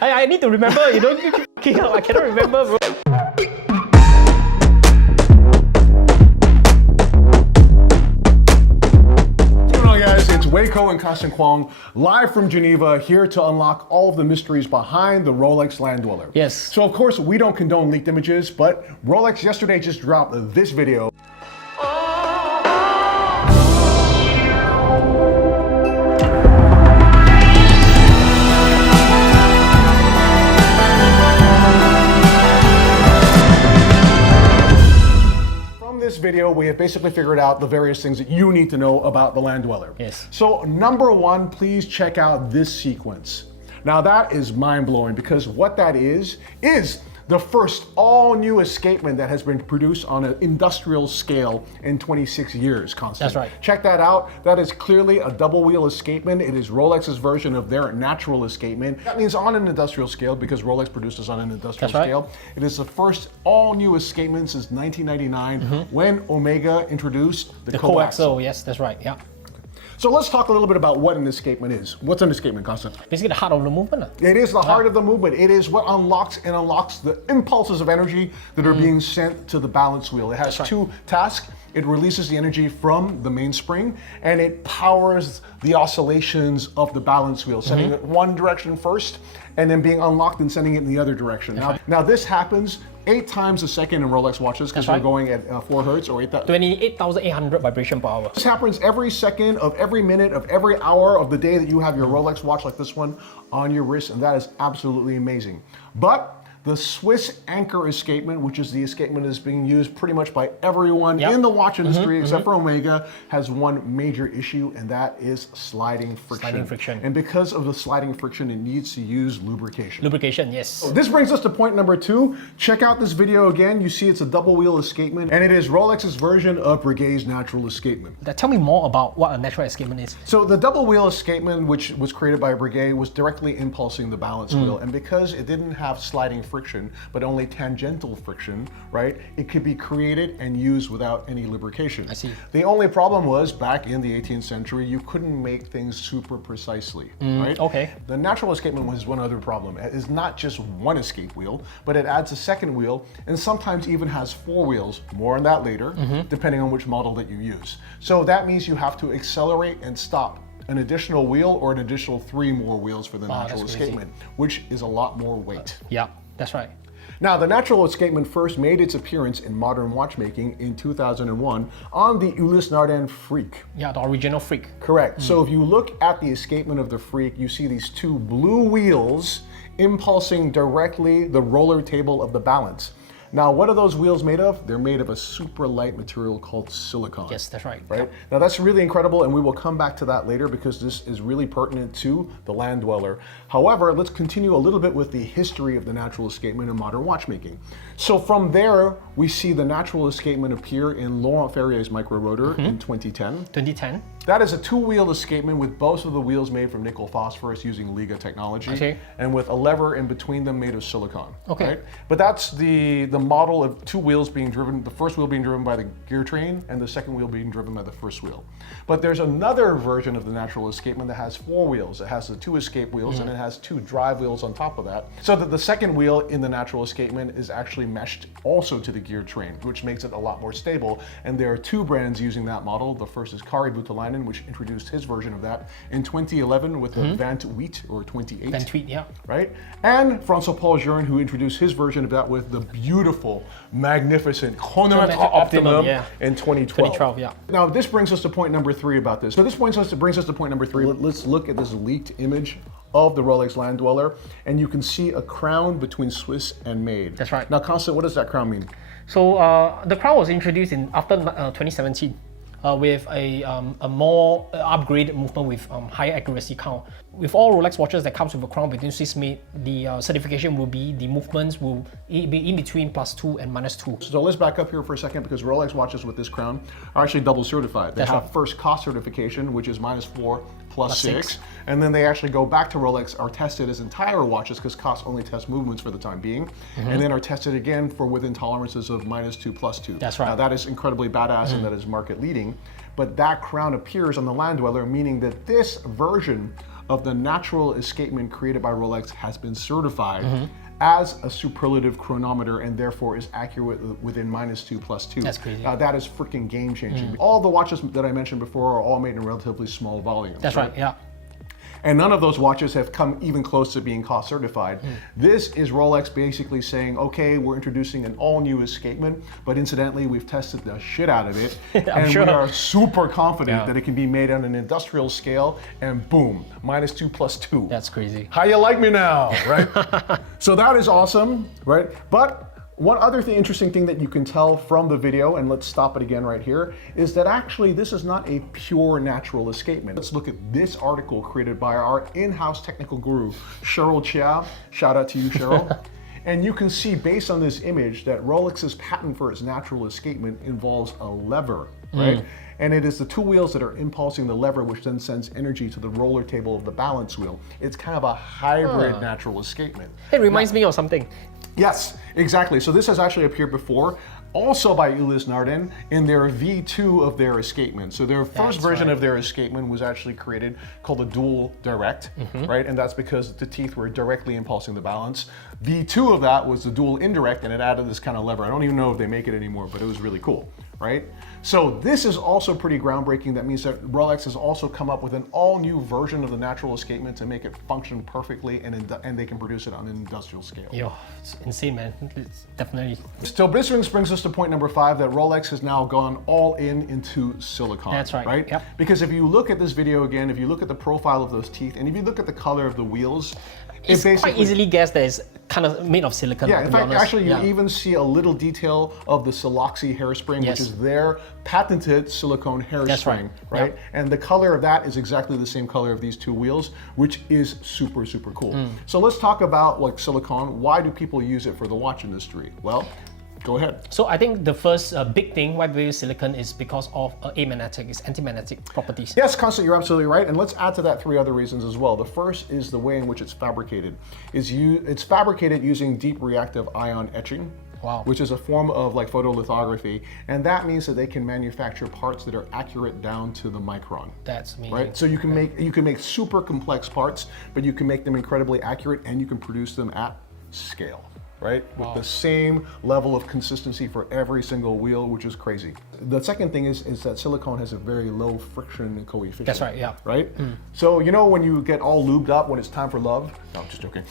I need to remember, you don't keep up. I cannot remember, bro. It's Waco and Constant Kwong, live from Geneva, here to unlock all of the mysteries behind the Rolex Land-Dweller. Yes. So of course, we don't condone leaked images, but Rolex yesterday just dropped this video. This video, we have basically figured out the various things that you need to know about the Land-Dweller. Yes. So number one, please check out this sequence. Now that is mind-blowing because what that is the first all-new escapement that has been produced on an industrial scale in 26 years, Constant. That's right. Check that out. That is clearly a double wheel escapement. It is Rolex's version of their natural escapement. That means on an industrial scale because Rolex produces on an industrial scale. It is the first all-new escapement since 1999 when Omega introduced the coaxial. Yes, that's right, yeah. So let's talk a little bit about what an escapement is. What's an escapement, Constant? Basically the heart of the movement. It is the heart of the movement. It is what unlocks the impulses of energy that are being sent to the balance wheel. It has two tasks. It releases the energy from the mainspring and it powers the oscillations of the balance wheel, sending it one direction first and then being unlocked and sending it in the other direction. Now this happens 8 times a second in Rolex watches because they're going at 4 hertz or 28,800 vibration per hour. This happens every second of every minute of every hour of the day that you have your Rolex watch like this one on your wrist, and that is absolutely amazing. But the Swiss Anchor escapement, which is the escapement that's being used pretty much by everyone in the watch industry except for Omega, has one major issue, and that is sliding friction. And because of the sliding friction, it needs to use lubrication. Lubrication, yes. So this brings us to point number 2. Check out this video again. You see it's a double wheel escapement, and it is Rolex's version of Breguet's natural escapement. Tell me more about what a natural escapement is. So the double wheel escapement, which was created by Breguet, was directly impulsing the balance wheel, and because it didn't have sliding friction, but only tangential friction, right? It could be created and used without any lubrication. I see. The only problem was back in the 18th century, you couldn't make things super precisely, right? Okay. The natural escapement was one other problem. It is not just one escape wheel, but it adds a second wheel and sometimes even has 4 wheels. More on that later, depending on which model that you use. So that means you have to accelerate and stop an additional wheel or an additional 3 more wheels for the natural escapement, which is a lot more weight. Yeah, that's right. Now, the natural escapement first made its appearance in modern watchmaking in 2001 on the Ulysse Nardin Freak. Yeah, the original Freak. Correct. So if you look at the escapement of the Freak, you see these 2 blue wheels impulsing directly the roller table of the balance. Now, what are those wheels made of? They're made of a super light material called silicon. Yes, that's right. Right? Now, that's really incredible, and we will come back to that later because this is really pertinent to the Land-Dweller. However, let's continue a little bit with the history of the natural escapement in modern watchmaking. So from there, we see the natural escapement appear in Laurent Ferrier's micro rotor in 2010. 2010. That is a 2-wheel escapement with both of the wheels made from nickel phosphorus using Liga technology, and with a lever in between them made of silicon. Right? But that's the model of 2 wheels being driven, the first wheel being driven by the gear train and the second wheel being driven by the first wheel. But there's another version of the natural escapement that has 4 wheels. It has the 2 escape wheels and it has 2 drive wheels on top of that. So that the second wheel in the natural escapement is actually meshed also to the gear train, which makes it a lot more stable. And there are 2 brands using that model. The first is Kari Voutilainen, which introduced his version of that in 2011 with the 28 or 28. 28, yeah. Right? And François-Paul Journe, who introduced his version of that with the beautiful, magnificent Chronometer Optimum in 2012. 2012, yeah. Now, this brings us to point number 3 about this. So this brings us to point number 3. Let's look at this leaked image of the Rolex Land-Dweller, and you can see a crown between Swiss and made. That's right. Now, Constant, what does that crown mean? So the crown was introduced after 2017. With a more upgraded movement with higher accuracy count. With all Rolex watches that comes with a crown between Swiss made, the certification will be, the movements will be in between +2 and -2. So let's back up here for a second because Rolex watches with this crown are actually double certified. They have first COSC certification, which is -4 +6. And then they actually go back to Rolex, are tested as entire watches because COSC only tests movements for the time being, and then are tested again for within tolerances of -2 +2. That's right. Now that is incredibly badass and that is market leading, but that crown appears on the Land-Dweller, meaning that this version of the natural escapement created by Rolex has been certified as a superlative chronometer and therefore is accurate within -2 +2. That's crazy. That is freaking game changing. All the watches that I mentioned before are all made in relatively small volumes. That's right, yeah. And none of those watches have come even close to being COSC certified. This is Rolex basically saying, okay, we're introducing an all new escapement, but incidentally, we've tested the shit out of it. And we are super confident that it can be made on an industrial scale, and boom, -2 +2. That's crazy. How you like me now, right? So that is awesome, right? But one other interesting thing that you can tell from the video, and let's stop it again right here, is that actually this is not a pure natural escapement. Let's look at this article created by our in-house technical guru, Cheryl Chia. Shout out to you, Cheryl. And you can see based on this image that Rolex's patent for its natural escapement involves a lever, right? And it is the two wheels that are impulsing the lever, which then sends energy to the roller table of the balance wheel. It's kind of a hybrid natural escapement. It reminds me of something. Yes, exactly. So this has actually appeared before, also by Ulysse Nardin in their V2 of their escapement. So their first version of their escapement was actually created called the dual direct, right? And that's because the teeth were directly impulsing the balance. V2 of that was the dual indirect, and it added this kind of lever. I don't even know if they make it anymore, but it was really cool, right? So this is also pretty groundbreaking. That means that Rolex has also come up with an all new version of the natural escapement to make it function perfectly, and they can produce it on an industrial scale. Yo, it's insane, man. It's definitely. So this brings us to point number 5, that Rolex has now gone all into silicon. That's right. Right? Yep. Because if you look at this video again, if you look at the profile of those teeth, and if you look at the color of the wheels, It's quite easily guessed that it's kind of made of silicon. Yeah, in fact, actually, you yeah. even see a little detail of the Syloxi hairspring, which is their patented silicone hairspring, That's right? right? Yep. And the color of that is exactly the same color of these two wheels, which is super, super cool. So let's talk about like silicone. Why do people use it for the watch industry? Well, go ahead. So I think the first big thing why we use silicon is because of amagnetic, its anti-magnetic properties. Yes, Constant, you're absolutely right. And let's add to that 3 other reasons as well. The first is the way in which it's fabricated. It's fabricated using deep reactive ion etching. Wow. Which is a form of like photolithography, and that means that they can manufacture parts that are accurate down to the micron. That's amazing. Right? So you can make super complex parts, but you can make them incredibly accurate, and you can produce them at scale. Right? With the same level of consistency for every single wheel, which is crazy. The second thing is that silicone has a very low friction coefficient. That's right, yeah. Right? So you know when you get all lubed up when it's time for love? No, I'm just joking.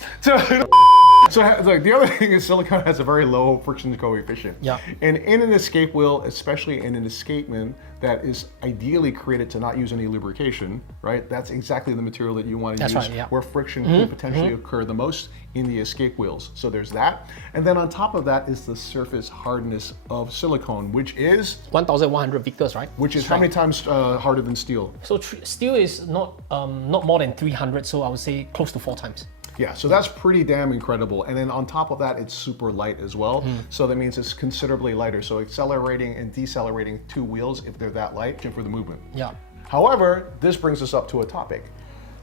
So like, the other thing is silicone has a very low friction coefficient. Yeah. And in an escape wheel, especially in an escapement that is ideally created to not use any lubrication, right? That's exactly the material that you want to use where friction could potentially occur the most in the escape wheels. So there's that. And then on top of that is the surface hardness of silicone, which is 1,100 Vickers, right? Which is how many times harder than steel? So steel is not more than 300, so I would say close to 4 times. Yeah, so that's pretty damn incredible. And then on top of that, it's super light as well. So that means it's considerably lighter. So accelerating and decelerating 2 wheels, if they're that light, for the movement. Yeah. However, this brings us up to a topic.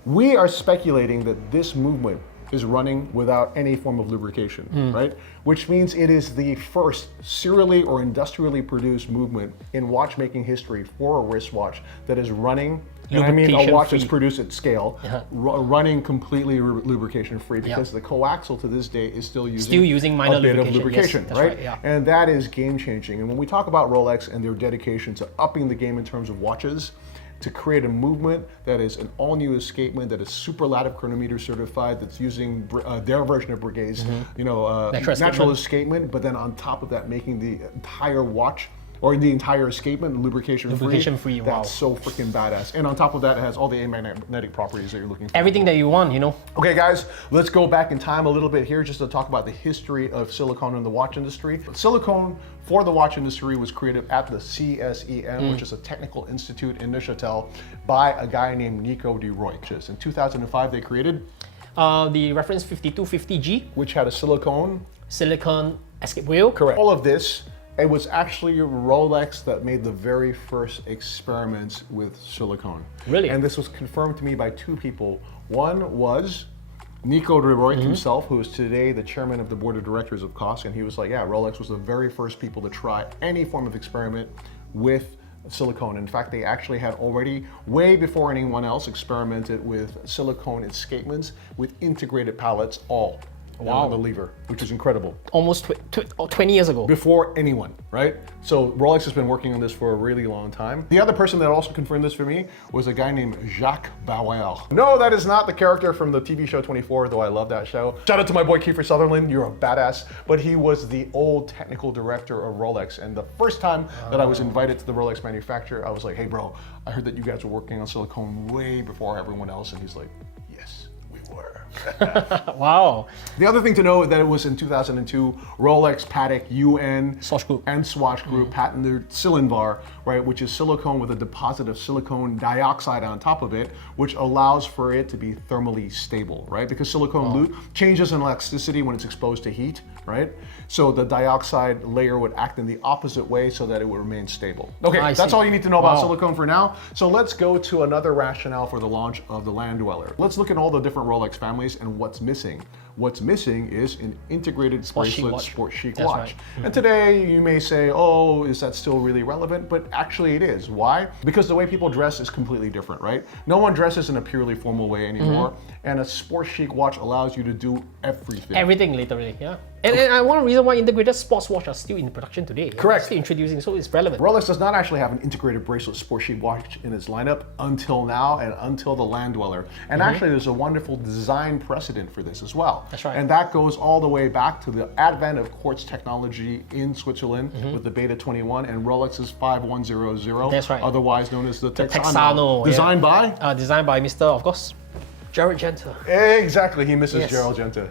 We are speculating that this movement is running without any form of lubrication, right? Which means it is the first serially or industrially produced movement in watchmaking history for a wristwatch that is running, and I mean a watch that's produced at scale, running completely lubrication-free, because the coaxial to this day is still using minor a bit of lubrication, yes, right? Yeah. And that is game-changing. And when we talk about Rolex and their dedication to upping the game in terms of watches, to create a movement that is an all-new escapement, that is Superlative Chronometer certified, that's using their version of Breguet's, natural escapement, but then on top of that, making the entire watch or the entire escapement lubrication-free. That's so freaking badass. And on top of that, it has all the amagnetic properties that you're looking for. Everything that you want, you know. Okay, guys, let's go back in time a little bit here just to talk about the history of silicone in the watch industry. Silicone for the watch industry was created at the CSEM, which is a technical institute in Neuchâtel, by a guy named Nico de Roy. In 2005, they created the reference 5250G, which had a silicone escape wheel. Correct. All of this, it was actually Rolex that made the very first experiments with silicone. Really? And this was confirmed to me by 2 people. One was Nico de Roy himself, who is today the chairman of the board of directors of COSC, and he was like, yeah, Rolex was the very first people to try any form of experiment with silicone. In fact, they actually had already, way before anyone else, experimented with silicone escapements with integrated pallets all on the lever, which is incredible. Almost 20 years ago. Before anyone, right? So Rolex has been working on this for a really long time. The other person that also confirmed this for me was a guy named Jacques Bauer. No, that is not the character from the TV show 24, though I love that show. Shout out to my boy Kiefer Sutherland, you're a badass. But he was the old technical director of Rolex. And the first time that I was invited to the Rolex manufacturer, I was like, hey bro, I heard that you guys were working on silicone way before everyone else. And he's like, yes, we were. Wow. The other thing to know is that it was in 2002, Rolex, Patek, UN, Swatch Group. and Swatch Group patented Cylinbar, right, which is silicone with a deposit of silicone dioxide on top of it, which allows for it to be thermally stable, right? Because silicone changes in elasticity when it's exposed to heat, right? So the dioxide layer would act in the opposite way so that it would remain stable. Okay, that's all you need to know about silicone for now. So let's go to another rationale for the launch of the Land-Dweller. Let's look at all the different Rolex families and what's missing. What's missing is an integrated bracelet sport chic watch. Right. And today you may say, oh, is that still really relevant? But actually it is. Why? Because the way people dress is completely different, right? No one dresses in a purely formal way anymore. And a sport chic watch allows you to do everything. Everything, literally, yeah. And one reason why integrated sports watches are still in production today. Correct. Still introducing, so it's relevant. Rolex does not actually have an integrated bracelet sport chic watch in its lineup until now and until the Land-Dweller. And actually there's a wonderful design precedent for this as well. That's right. And that goes all the way back to the advent of quartz technology in Switzerland with the Beta 21 and Rolex's 5100. That's right. Otherwise known as the Texano. Texano, Designed by? Designed by Mr. of course, Gerald Genta. Exactly, he misses Gerald Genta.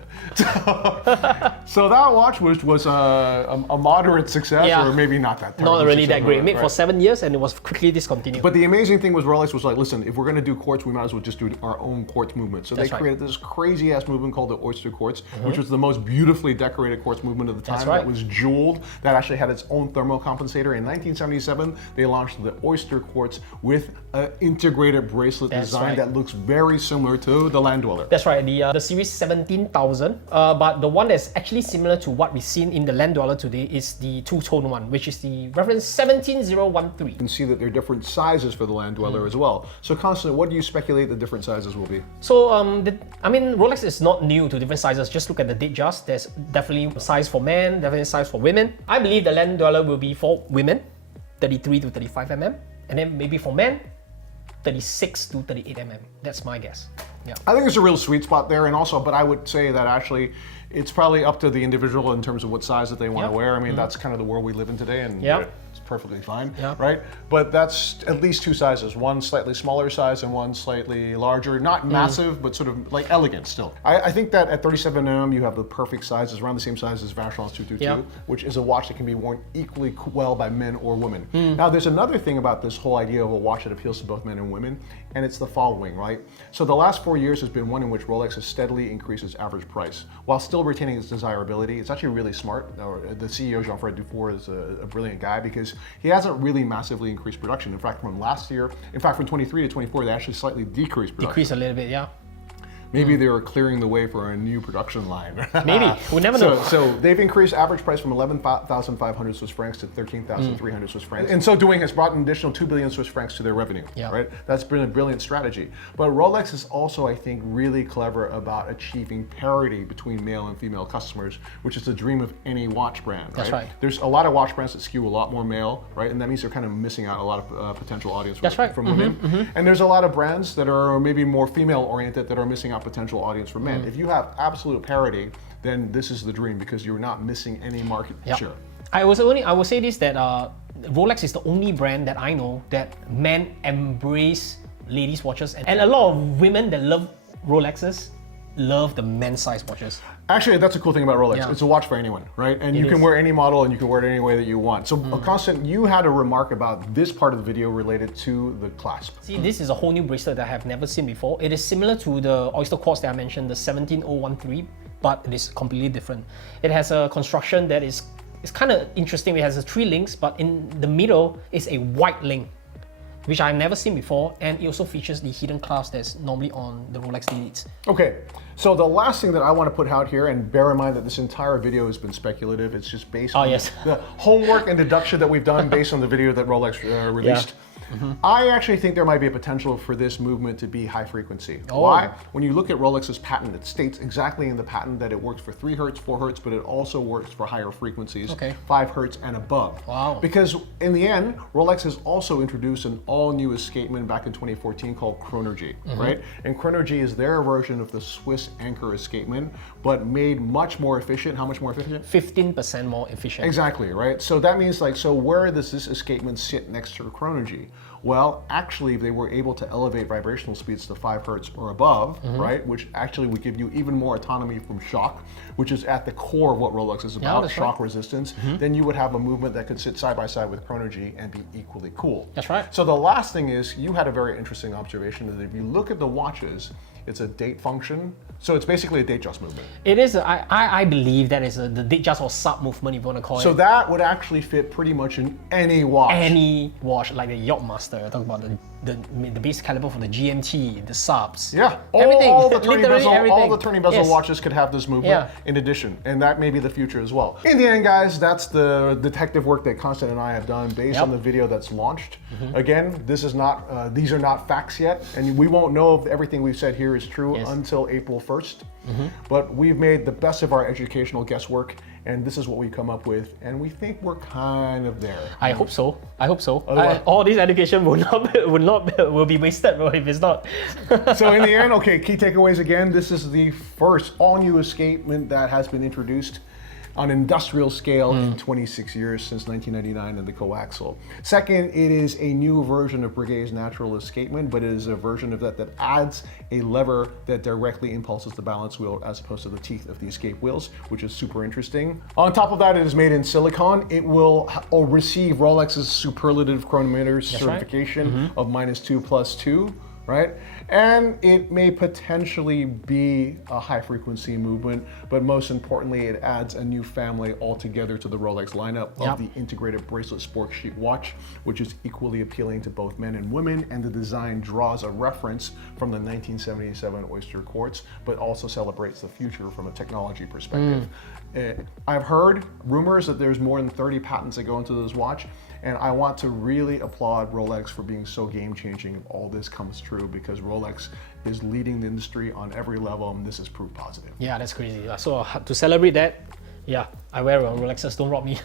So that watch was a moderate success, or maybe not that terrible. Not really that great. Made for 7 years and it was quickly discontinued. But the amazing thing was Rolex was like, listen, if we're going to do quartz, we might as well just do our own quartz movement. So they created this crazy ass movement called the Oyster Quartz, which was the most beautifully decorated quartz movement of the time. That was jeweled, that actually had its own thermal compensator. In 1977, they launched the Oyster Quartz with an integrated bracelet design that looks very similar to the Land-Dweller. That's right, the series 17,000. But the one that's actually similar to what we've seen in the Land-Dweller today is the two-tone one, which is the reference 17013. You can see that there are different sizes for the Land-Dweller as well. So Constant, what do you speculate the different sizes will be? So, I mean, Rolex is not new to different sizes. Just look at the Datejust. There's definitely a size for men, definitely a size for women. I believe the Land-Dweller will be for women, 33 to 35 mm, and then maybe for men, 36 to 38 mm. That's my guess. Yeah. I think there's a real sweet spot there, and also, but I would say that actually it's probably up to the individual in terms of what size that they want to wear. I mean, that's kind of the world we live in today, and it's perfectly fine, right? But that's at least two sizes, one slightly smaller size and one slightly larger, not massive, but sort of like elegant still. I think that at 37 mm, you have the perfect sizes, around the same size as Vacherons 222, which is a watch that can be worn equally well by men or women. Now, there's another thing about this whole idea of a watch that appeals to both men and women, and it's the following, right? So the last 4 years has been one in which Rolex has steadily increased its average price while still retaining its desirability. It's actually really smart. The CEO, Jean-Fred Dufour, is a brilliant guy because he hasn't really massively increased production. In fact, from last year, from 23 to 24, they actually slightly decreased production. Decreased a little bit, yeah. Maybe they were clearing the way for a new production line. Maybe, we never know. So they've increased average price from 11,500 Swiss francs to 13,300 Swiss francs. In so doing, has brought an additional 2 billion Swiss francs to their revenue, right? That's been a brilliant strategy. But Rolex is also, I think, really clever about achieving parity between male and female customers, which is the dream of any watch brand, right? That's right. There's a lot of watch brands that skew a lot more male, right? And that means they're kind of missing out a lot of potential audience from women. And there's a lot of brands that are maybe more female-oriented that are missing out potential audience for men. If you have absolute parity, then this is the dream because you're not missing any market share. I will say this, that Rolex is the only brand that I know that men embrace ladies' watches, and a lot of women that love Rolexes love the men's size watches. Actually, that's a cool thing about Rolex. It's a watch for anyone, right? And you can wear any model and you can wear it any way that you want. So, Constant, you had a remark about this part of the video related to the clasp. See, this is a whole new bracelet that I have never seen before. It is similar to the Oyster Quartz that I mentioned, the 17013, but it is completely different. It has a construction that is kind of interesting. It has 3 links, but in the middle is a white link. which I've never seen before, and it also features the hidden clasp that's normally on the Rolex Elites. Okay, so the last thing that I want to put out here, and bear in mind that this entire video has been speculative, it's just based on the homework and deduction that we've done based on the video that Rolex released. I actually think there might be a potential for this movement to be high frequency. Why? When you look at Rolex's patent, it states exactly in the patent that it works for 3 hertz, 4 hertz, but it also works for higher frequencies, 5 hertz and above. Wow. Because in the end, Rolex has also introduced an all-new escapement back in 2014 called Chronometer, right? And Chronometer is their version of the Swiss Anchor escapement, but made much more efficient. How much more efficient? 15% more efficient. Exactly, right? So that means like, so where does this escapement sit next to Chronometer? Well, actually, they were able to elevate vibrational speeds to 5 hertz or above, right? Which actually would give you even more autonomy from shock, which is at the core of what Rolex is about, shock resistance. Then you would have a movement that could sit side by side with Chronometer and be equally cool. That's right. So the last thing is, you had a very interesting observation that if you look at the watches, it's a date function. So it's basically a date just movement. It is, I believe that is the date just or sub movement, if you want to call it. So that would actually fit pretty much in any watch. Any watch, like the Yachtmaster, talk about the base caliber for the GMT, the subs. Yeah, everything. All the turning bezel, everything. all the turning bezel watches could have this movement in addition, and that may be the future as well. In the end, guys, that's the detective work that Constant and I have done based on the video that's launched. Again, this is not; these are not facts yet, and we won't know if everything we've said here is true until April 1st. But we've made the best of our educational guesswork, and this is what we come up with, and we think we're kind of there. I hope so. I hope so. All this education will be wasted, bro, if it's not. So in the end, okay, key takeaways again. This is the first all-new escapement that has been introduced on industrial scale in 26 years since 1999 in the coaxial. Second, it is a new version of Breguet's natural escapement, but it is a version of that adds a lever that directly impulses the balance wheel as opposed to the teeth of the escape wheels, which is super interesting. On top of that, it is made in silicon. It will receive Rolex's Superlative Chronometer certification of -2+2. Right? And it may potentially be a high frequency movement, but most importantly, it adds a new family altogether to the Rolex lineup of the integrated bracelet sport chic watch, which is equally appealing to both men and women, and the design draws a reference from the 1977 Oyster Quartz, but also celebrates the future from a technology perspective. I've heard rumors that there's more than 30 patents that go into this watch, and I want to really applaud Rolex for being so game-changing if all this comes true, because Rolex is leading the industry on every level, and this is proof positive. Yeah, that's crazy. So to celebrate that, I wear Rolexes, don't rob me.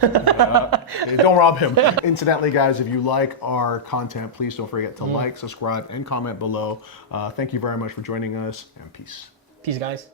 Don't rob him. Incidentally, guys, if you like our content, please don't forget to like, subscribe, and comment below. Thank you very much for joining us, and peace. Peace, guys.